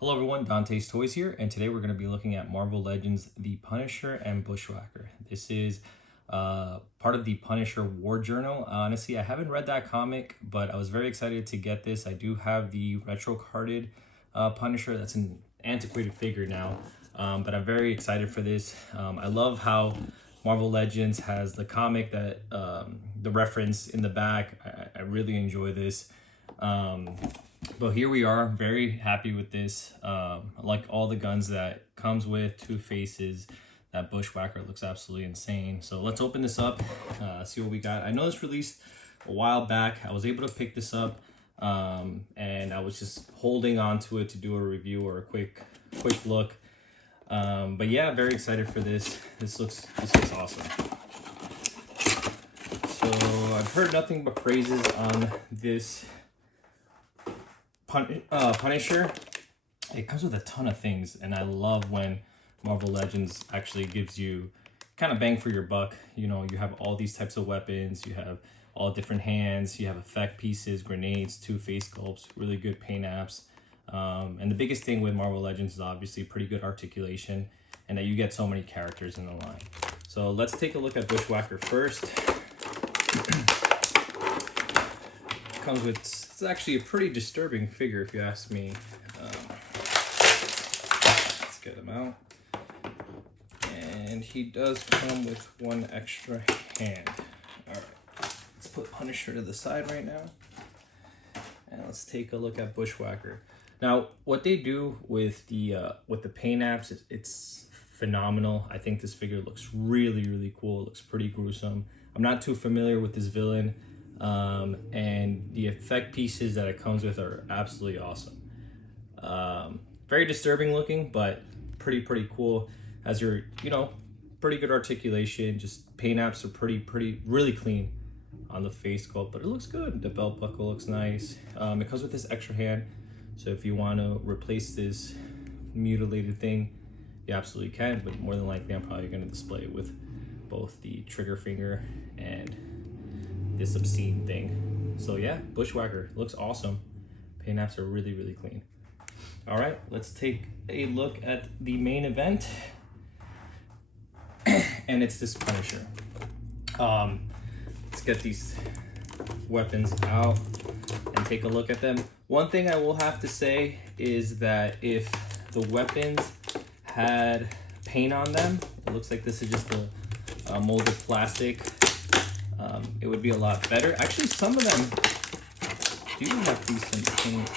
Hello everyone, Dante's Toys here, and today we're going to be looking at Marvel Legends The Punisher and Bushwacker. This is part of the Punisher War Journal. Honestly, I haven't read that comic, but I was very excited to get this. I do have the retro carded Punisher. That's an antiquated figure now, but I'm very excited for this. I love how Marvel Legends has the comic that the reference in the back. I really enjoy this. But here we are, very happy with this. I like all the guns that comes with, two faces. That Bushwacker looks absolutely insane. So let's open this up, see what we got. I know this released a while back. I was able to pick this up, and I was just holding on to it to do a review or a quick look. But yeah, very excited for this. This looks awesome. So I've heard nothing but praises on this Punisher. It comes with a ton of things, and I love when Marvel Legends actually gives you kind of bang for your buck. You know, you have all these types of weapons, you have all different hands, you have effect pieces, grenades, two face sculpts, really good paint apps. And the biggest thing with Marvel Legends is obviously pretty good articulation, and that you get so many characters in the line. So let's take a look at Bushwacker first. Comes with, it's actually a pretty disturbing figure if you ask me. Let's get him out. And he does come with one extra hand. All right, let's put Punisher to the side right now. And let's take a look at Bushwacker. Now, what they do with the paint apps, it's phenomenal. I think this figure looks really cool. It looks pretty gruesome. I'm not too familiar with this villain. And the effect pieces that it comes with are absolutely awesome. Very disturbing looking, but pretty cool. Has your, pretty good articulation. Just paint apps are really clean on the face sculpt, but it looks good. The belt buckle looks nice. It comes with this extra hand, so if you want to replace this mutilated thing, you absolutely can, but more than likely I'm probably going to display it with both the trigger finger and this obscene thing. So yeah, Bushwacker looks awesome. Paint apps are really clean. All right, let's take a look at the main event. And it's this Punisher. Let's get these weapons out and take a look at them. One thing I will have to say is that if the weapons had paint on them, it looks like this is just a molded plastic. It would be a lot better. Actually, some of them do have decent paint.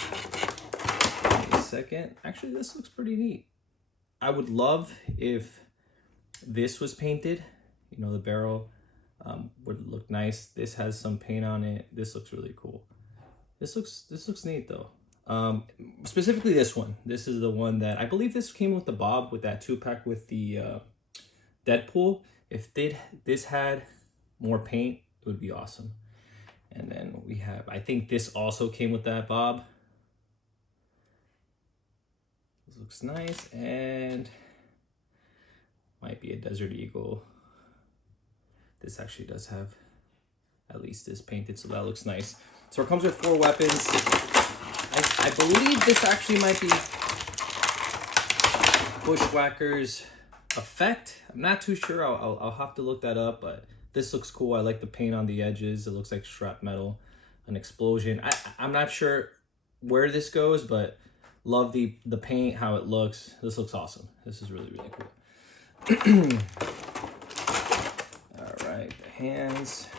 Wait a second. Actually, this looks pretty neat. I would love if this was painted. You know, the barrel would look nice. This has some paint on it. This looks really cool. This looks neat though. Specifically this one. This is the one that I believe this came with the Bob, with that 2-pack with the Deadpool. If this had more paint, it would be awesome. And then we have, I think this also came with that Bob. This looks nice, and might be a Desert Eagle. This actually does have at least this painted, so that looks nice. So it comes with 4 weapons. I believe this actually might be Bushwacker's effect. I'm not too sure. I'll have to look that up, but this looks cool. I like the paint on the edges. It looks like shrapnel, an explosion. I'm not sure where this goes, but love the paint, how it looks. This looks awesome. This is really cool. All right, the hands.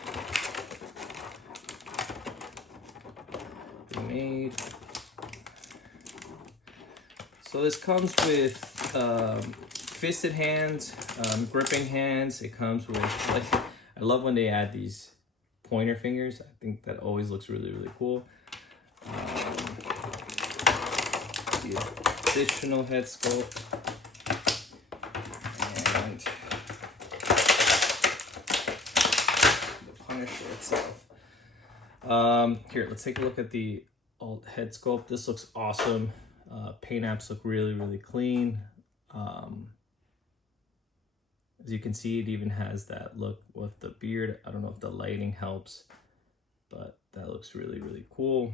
Made. So this comes with fisted hands, gripping hands. It comes with, I love when they add these pointer fingers. I think that always looks really cool. The additional head sculpt. And the Punisher itself. Here, let's take a look at the alt head sculpt. This looks awesome. Paint apps look really clean. As you can see, it even has that look with the beard. I don't know if the lighting helps, but that looks really cool.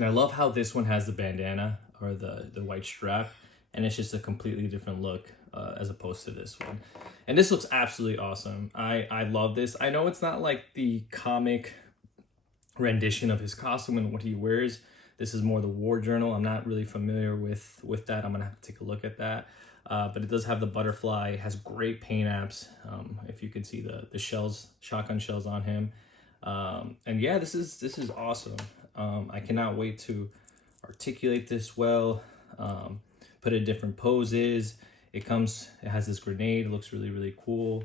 And I love how this one has the bandana or the white strap, and it's just a completely different look as opposed to this one. And this looks absolutely awesome. I love this. I know it's not like the comic rendition of his costume and what he wears. This is more the war journal. I'm not really familiar with that. I'm gonna have to take a look at that. But it does have the butterfly. It has great paint apps. If you can see the shells, shotgun shells on him. And yeah, this is awesome. I cannot wait to articulate this well, put it in different poses. It has this grenade. It looks really, really cool.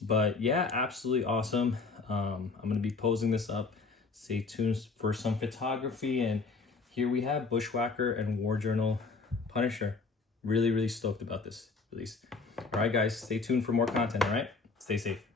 But yeah, absolutely awesome. I'm gonna be posing this up. Stay tuned for some photography. And here we have Bushwacker and War Journal Punisher. Really, really stoked about this release. All right, guys, stay tuned for more content, all right? Stay safe.